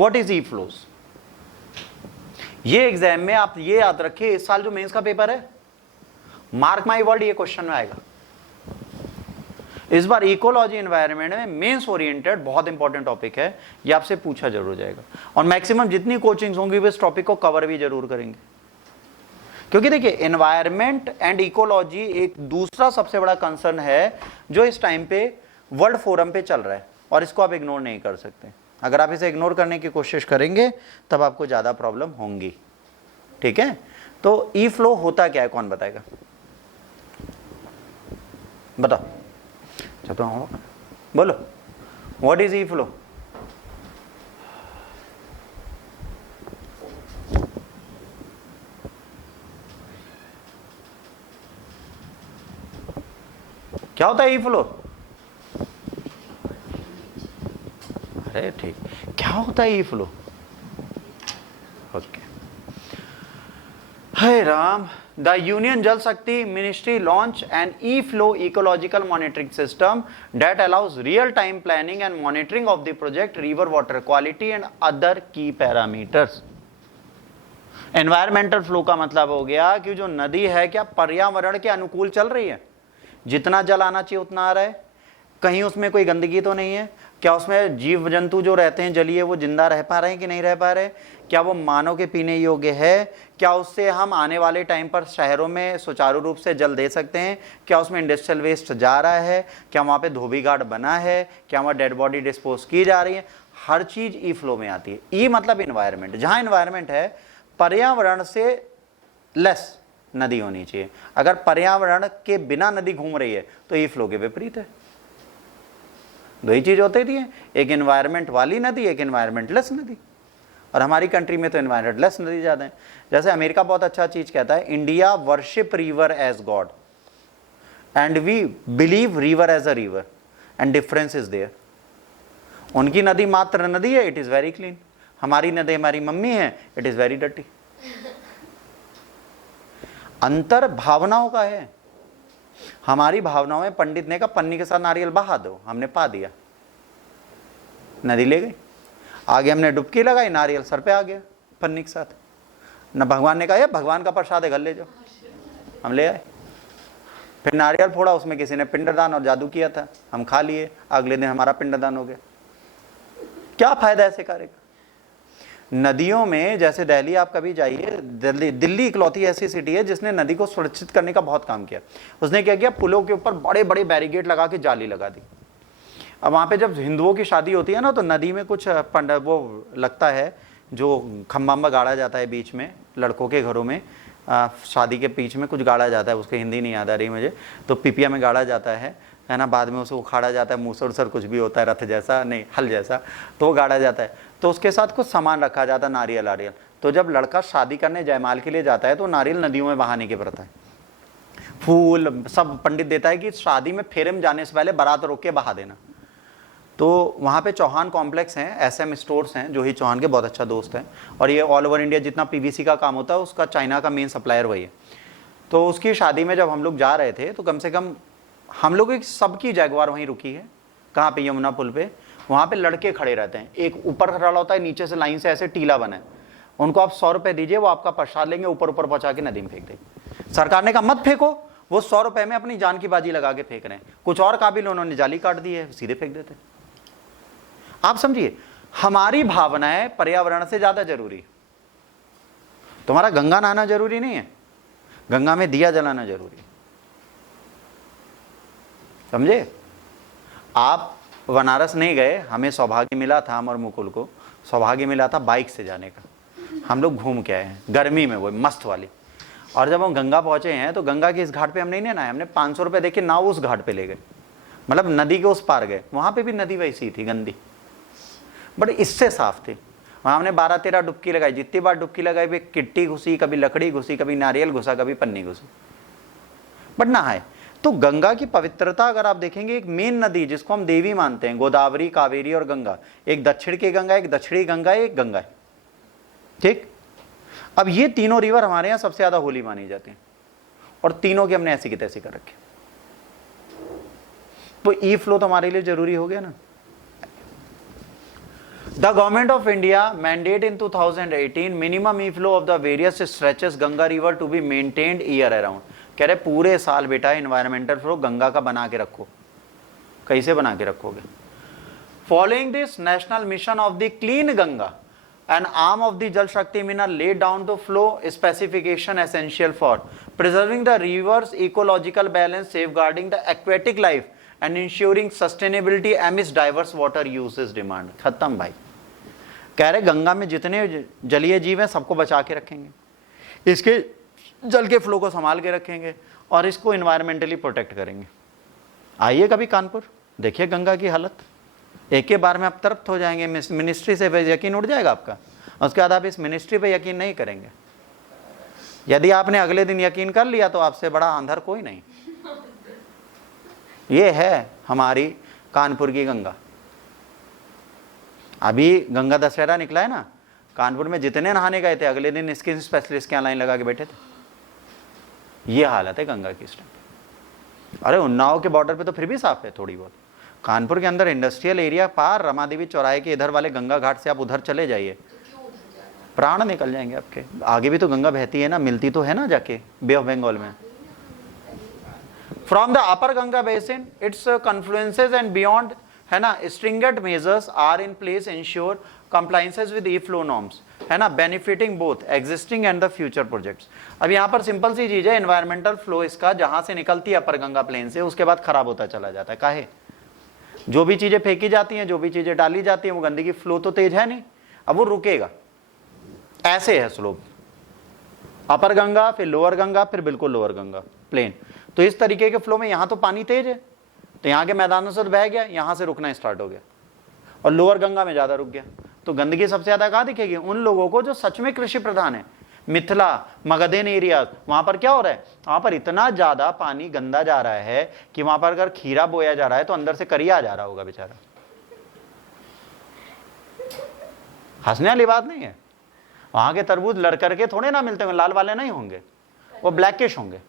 What is E flows? ये exam में आप ये याद रखिए, इस साल जो मेंस का पेपर है, मार्क माई वर्ड, ये क्वेश्चन में आएगा। इस बार इकोलॉजी एनवायरनमेंट में मेंस ओरिएंटेड बहुत इंपॉर्टेंट टॉपिक है, ये आपसे पूछा जरूर जाएगा। और मैक्सिमम जितनी कोचिंग्स होंगी वे इस टॉपिक को कवर भी जरूर करेंगे, क्योंकि देखिए एनवायरनमेंट एंड इकोलॉजी एक दूसरा सबसे बड़ा कंसर्न है जो इस टाइम पे वर्ल्ड फोरम पे चल रहा है, और इसको आप इग्नोर नहीं कर सकते। अगर आप इसे इग्नोर करने की कोशिश करेंगे तब आपको ज़्यादा प्रॉब्लम होंगी, ठीक है। तो ई फ्लो होता क्या है, कौन बताएगा? बताओ, तो बोलो, व्हाट इज ई फ्लो? क्या होता है ई फ्लो? अरे ठीक, क्या होता है ई फ्लो? ओके, हे राम, the union Jal Shakti ministry launch an E flow ecological monitoring system that allows real time planning and monitoring of the project river water quality and other key parameters. Environmental flow का मतलब हो गया कि जो नदी है क्या पर्यावरण के अनुकूल चल रही है, जितना जल आना चाहिए उतना आ रहा है, कहीं उसमें कोई गंदगी तो नहीं है, क्या उसमें जीव जंतु जो रहते हैं जलीय वो जिंदा रह पा रहे हैं कि नहीं रह पा रहे, क्या वो मानव के पीने योग्य है, क्या उससे हम आने वाले टाइम पर शहरों में सुचारू रूप से जल दे सकते हैं, क्या उसमें इंडस्ट्रियल वेस्ट जा रहा है, क्या वहाँ पे धोबी घाट बना है, क्या वहाँ डेड बॉडी डिस्पोज की जा रही है, हर चीज़ ई फ्लो में आती है। ई मतलब इन्वायरमेंट, जहाँ इन्वायरमेंट है पर्यावरण से लेस नदी होनी चाहिए। अगर पर्यावरण के बिना नदी घूम रही है तो ई फ्लो के विपरीत है। दो ही चीज होती थी, एक एनवायरमेंट वाली नदी, एक एनवायरमेंटलेस नदी। और हमारी कंट्री में तो एनवायरमेंटलेस नदी ज्यादा है। जैसे अमेरिका बहुत अच्छा चीज कहता है, India worship river as God and we believe river as a river and difference is there. उनकी नदी मात्र नदी है, इट इज वेरी क्लीन। हमारी नदी हमारी मम्मी है, इट इज वेरी डर्टी। अंतर भावनाओं का है। हमारी भावनाओं में पंडित ने कहा पन्नी के साथ नारियल बहा दो, हमने पा दिया, नदी ले गई। आगे हमने डुबकी लगाई, नारियल सर पे आ गया पन्नी के साथ। न भगवान ने कहा भगवान का प्रसाद है, घर ले जाओ, हम ले आए। फिर नारियल फोड़ा, उसमें किसी ने पिंडदान और जादू किया था, हम खा लिए, अगले दिन हमारा पिंडदान हो गया। क्या फायदा ऐसे कार्य का? नदियों में, जैसे दिल्ली आप कभी जाइए, दिल्ली इकलौती ऐसी सिटी है जिसने नदी को सुरक्षित करने का बहुत काम किया। उसने क्या किया, पुलों के ऊपर बड़े बड़े बैरिकेड लगा के जाली लगा दी। अब वहाँ पे जब हिंदुओं की शादी होती है ना, तो नदी में कुछ वो लगता है जो खम्बा गाड़ा जाता है बीच में, लड़कों के घरों में शादी के बीच में कुछ गाड़ा जाता है, उसकी हिंदी नहीं याद आ रही मुझे, तो पिपिया में गाड़ा जाता है ना, बाद में उसे उखाड़ा जाता है, मूसर कुछ भी होता है, रथ जैसा नहीं हल जैसा, तो वो गाड़ा जाता है। तो उसके साथ कुछ सामान रखा जाता है, नारियल नारियल। तो जब लड़का शादी करने जयमाल के लिए जाता है तो नारियल नदियों में बहाने की प्रथा है। फूल सब पंडित देता है कि शादी में फेरे में जाने से पहले बारात रोक के बहा देना। तो वहाँ पे चौहान कॉम्प्लेक्स हैं, SM स्टोर्स हैं, जो ही चौहान के बहुत अच्छा दोस्त हैं, और ये ऑल ओवर इंडिया जितना PVC का काम होता है उसका चाइना का मेन सप्लायर वही है। तो उसकी शादी में जब हम लोग जा रहे थे तो कम से कम हम लोग एक सबकी जैगवार वहीं रुकी है, कहाँ पे, यमुना पुल पे। वहाँ पे लड़के खड़े रहते हैं, एक ऊपर खड़ा होता है, नीचे से लाइन से ऐसे टीला बना है, उनको आप 100 रुपए दीजिए, वो आपका प्रसाद लेंगे, ऊपर ऊपर पहुंचा के नदी में फेंक देंगे। सरकार ने कहा मत फेंको, वो 100 रुपए में अपनी जान की बाजी लगा के फेंक रहे हैं। कुछ और काबिल उन्होंने जाली काट दी है, सीधे फेंक देते। आप समझिए, हमारी भावनाएं पर्यावरण से ज्यादा जरूरी। तुम्हारा गंगा नहाना जरूरी नहीं है, गंगा में दिया जलाना जरूरी, समझे। आप बनारस नहीं गए, हमें सौभाग्य मिला था, हम और मुकुल को सौभाग्य मिला था बाइक से जाने का। हम लोग घूम के आए हैं गर्मी में, वो मस्त वाली। और जब हम गंगा पहुंचे हैं तो गंगा के इस घाट पे हम नहीं नहाए, हमने 500 रुपए देके नाव उस घाट पे ले गए, मतलब नदी के उस पार गए। वहां पे भी नदी वैसी थी, गंदी, बट इससे साफ थी। वहां हमने 12-13 डुबकी लगाई, जितनी बार डुबकी लगाई भी किट्टी घुसी, कभी लकड़ी घुसी, कभी नारियल घुसा, कभी पन्नी घुसी, बट नहाए। तो गंगा की पवित्रता अगर आप देखेंगे, एक मेन नदी जिसको हम देवी मानते हैं, गोदावरी, कावेरी और गंगा, एक दक्षिण की गंगा, एक दक्षिणी गंगा, एक गंगा है, ठीक। अब ये तीनों रिवर हमारे यहाँ सबसे ज्यादा होली मानी जाती है, और तीनों की हमने ऐसी की तैसी कर रखी। तो ई फ्लो तो हमारे लिए जरूरी हो गया ना। The government of India mandate in 2018 minimum e flow of the various stretches Ganga river to be maintained year around. कह रहे पूरे साल बेटा एनवायरमेंटल फ्लो गंगा का बना के रखो। कैसे बना के रखोगे? Following this national mission of the clean Ganga an arm of the Jal Shakti Mission laid down the flow specification essential for preserving the river's ecological balance, safeguarding the aquatic life and ensuring sustainability amidst diverse water uses demand। खत्म भाई। कह रहे गंगा में जितने जलीय जीव हैं सबको बचा के रखेंगे, इसके जल के फ्लो को संभाल के रखेंगे और इसको इन्वायरमेंटली प्रोटेक्ट करेंगे। आइए कभी कानपुर देखिए गंगा की हालत, एक के बार में आप तृप्त हो जाएंगे। मिनिस्ट्री से यकीन उड़ जाएगा आपका, उसके बाद आप इस मिनिस्ट्री पे यकीन नहीं करेंगे। यदि आपने अगले दिन यकीन कर लिया तो आपसे बड़ा अंधर कोई नहीं। ये है हमारी कानपुर की गंगा। अभी गंगा दशहरा निकला है ना, कानपुर में जितने नहाने गए थे अगले दिन स्किन स्पेशलिस्ट के यहाँ लाइन लगा के बैठे थे। ये हालत है गंगा की इस टाइम। अरे उन्नाव के बॉर्डर पे तो फिर भी साफ है थोड़ी बहुत। कानपुर के अंदर इंडस्ट्रियल एरिया पार रमा देवी चौराहे के इधर वाले गंगा घाट से आप उधर चले जाइए, प्राण निकल जाएंगे आपके। आगे भी तो गंगा बहती है ना, मिलती तो है ना जाके बे ऑफ बंगाल में। From the upper Ganga basin its confluences and beyond है ना, stringent measures are in place ensure compliances with E flow norms है ना, benefiting both existing and the future projects. अब यहाँ पर सिंपल सी चीज है, एनवायरमेंटल फ्लो इसका जहां से निकलती है अपर गंगा प्लेन से, उसके बाद खराब होता चला जाता है। काहे? जो भी चीजें फेंकी जाती हैं, जो भी चीजें डाली जाती हैं, वो गंदगी फ्लो तो तेज है नहीं, अब वो रुकेगा। ऐसे है स्लोप, अपर गंगा फिर लोअर गंगा फिर बिल्कुल लोअर गंगा प्लेन। तो इस तरीके के फ्लो में यहां तो पानी तेज है तो यहाँ के मैदानों से तो बह गया, यहां से रुकना स्टार्ट हो गया और लोअर गंगा में ज्यादा रुक गया। तो गंदगी सबसे ज्यादा कहां दिखेगी? उन लोगों को जो सच में कृषि प्रधान है, मिथिला मगधेन एरिया। वहां पर क्या हो रहा है? वहां पर इतना ज्यादा पानी गंदा जा रहा है कि वहां पर अगर खीरा बोया जा रहा है तो अंदर से करिया जा रहा होगा बेचारा। हंसने वाली बात नहीं है। वहां के तरबूज लड़कर के थोड़े ना मिलते होंगे, लाल वाले नहीं होंगे, वो ब्लैकिश होंगे।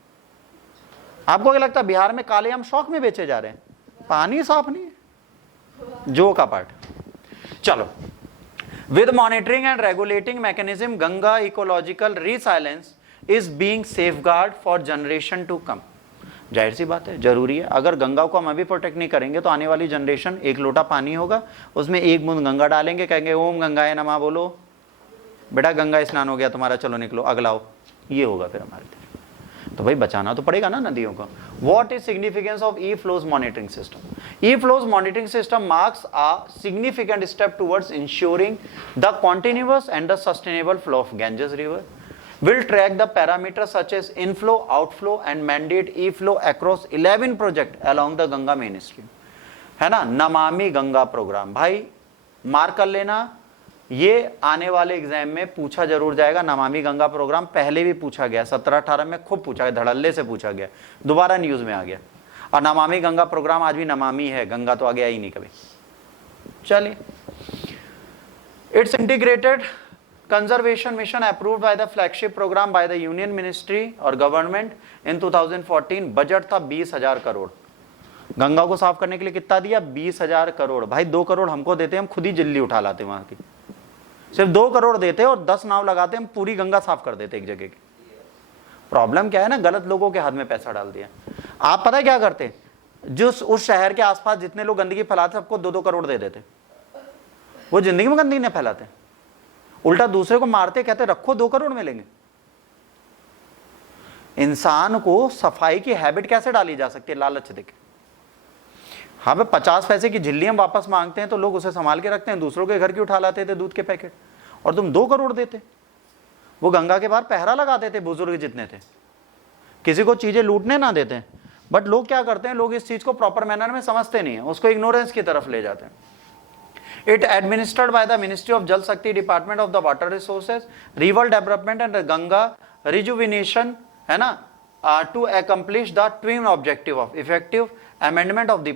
आपको क्या लगता है बिहार में काले आम शौक में बेचे जा रहे हैं? पानी साफ नहीं है। जो का पार्ट। चलो, with monitoring and regulating mechanism Ganga ecological resilience is being safeguard for generation to come। जाहिर सी बात है, जरूरी है। अगर गंगा को हम अभी प्रोटेक्ट नहीं करेंगे तो आने वाली जनरेशन, एक लोटा पानी होगा उसमें एक बूंद गंगा डालेंगे, कहेंगे ओम गंगाए नमः, बोलो बेटा गंगा स्नान हो गया तुम्हारा, चलो निकलो अगला हो। ये होगा फिर हमारे लिए। तो भाई बचाना तो पड़ेगा ना नदियों को। What is significance of e-flows monitoring system? E-flows monitoring system marks a significant step towards ensuring the continuous and the sustainable flow of Ganges River. Will track the parameters such as inflow, outflow and mandate e-flow across 11 projects along the Ganga mainstream। है ना, Namami Ganga programme. भाई mark कर लेना, ये आने वाले exam में पूछा जरूर जाएगा। नमामि गंगा प्रोग्राम पहले भी पूछा गया, 17-18 में खूब पूछा गया, धड़ल्ले से पूछा गया, दोबारा न्यूज में आ गया। और नमामि गंगा प्रोग्राम आज भी नमामि है, गंगा तो आ गया ही नहीं कभी। चलिए, it's integrated conservation mission approved by the flagship programme by the union ministry और गवर्नमेंट इन 2014। बजट था 20,000 करोड़। गंगा को साफ करने के लिए कितना दिया? 20,000 करोड़। भाई 2 करोड़ हमको देते, हम खुद ही जिल्ली उठा लाते वहां की। सिर्फ 2 करोड़ देते और 10 नाव लगाते, हम पूरी गंगा साफ कर देते एक जगह की। प्रॉब्लम क्या है ना, गलत लोगों के हाथ में पैसा डाल दिया। आप पता है क्या करते? जो उस शहर के आसपास जितने लोग गंदगी फैलाते सबको 2-2 करोड़ दे देते। वो जिंदगी में गंदगी नहीं फैलाते, उल्टा दूसरे को मारते, कहते रखो 2 करोड़ मिलेंगे। इंसान को सफाई की हैबिट कैसे डाली जा सकती है? लालच देके। हाँ भाई 50 पैसे की झिल्ली हम वापस मांगते हैं तो लोग उसे संभाल के रखते हैं, दूसरों के घर की उठा लाते थे दूध के पैकेट, और तुम 2 करोड़ देते। वो गंगा के बाहर पहरा लगाते थे, बुजुर्ग जितने थे, किसी को चीजें लूटने ना देते। बट लोग क्या करते हैं, लोग इस चीज को प्रॉपर मैनर में समझते नहीं है, उसको इग्नोरेंस की तरफ ले जाते हैं। It administered by the ministry of जल शक्ति, department of the water resources, river development and Ganga rejuvenation, है ना, to accomplish the twin objective of effective amendment of the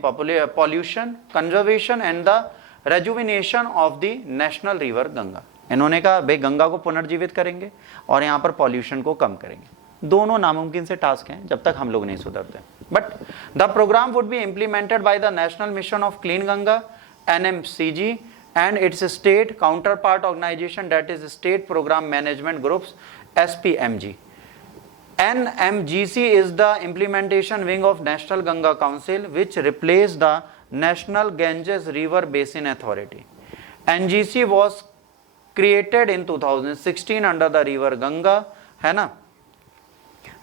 pollution conservation and the rejuvenation of the national river Ganga। इन्होंने कहा भाई गंगा को पुनर्जीवित करेंगे और यहाँ पर पॉल्यूशन को कम करेंगे। दोनों नामुमकिन से टास्क हैं जब तक हम लोग नहीं सुधरते। But the program would be implemented by the national mission of clean Ganga NMCG and its state counterpart organization, that is State Program Management Groups, SPMG. NMGC is the implementation wing of National Ganga Council, which replaced the National Ganges River Basin Authority. NGC was created in 2016 under the river Ganga, है ना,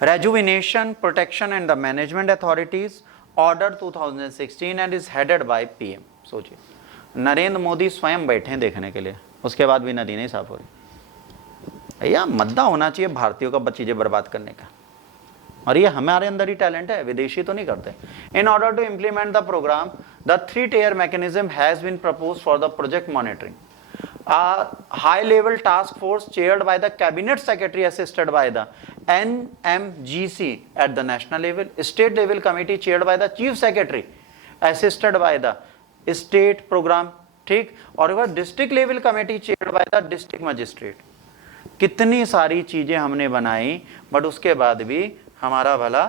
Rejuvenation, Protection and the Management Authorities, Order 2016, and is headed by PM. सोचिए, नरेंद्र मोदी स्वयं बैठे हैं देखने के लिए, उसके बाद भी नदी नहीं साफ हो रही। भैया मद्दा होना चाहिए भारतीयों का चीजें बर्बाद करने का, और ये हमारे अंदर ही टैलेंट है, विदेशी तो नहीं करते। In order to implement the programme, the 3-tier mechanism has been proposed for the project monitoring. A high-level task force chaired by the Cabinet Secretary, assisted by the NMGC at the national level, state level committee chaired by the Chief Secretary, assisted by the State Program, ठीक, और वह district level committee chaired by the district magistrate. कितनी सारी चीजें हमने बनाई, but उसके बाद भी हमारा भला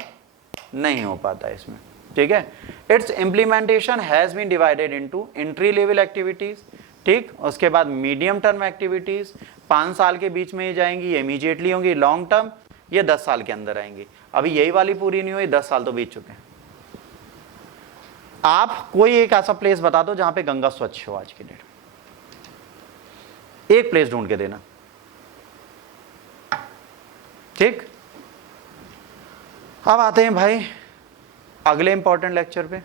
नहीं हो पाता इसमें, ठीक है। Its implementation has been divided into entry level activities, ठीक, उसके बाद मीडियम टर्म एक्टिविटीज 5 साल के बीच में ही जाएंगी, ये इमीडिएटली होंगी, लॉन्ग टर्म ये 10 साल के अंदर आएंगी। अभी यही वाली पूरी नहीं हुई, 10 साल तो बीत चुके हैं। आप कोई एक ऐसा प्लेस बता दो जहां पे गंगा स्वच्छ हो आज की डेट, एक प्लेस ढूंढ के देना, ठीक। अब आते हैं भाई अगले इंपॉर्टेंट लेक्चर पे।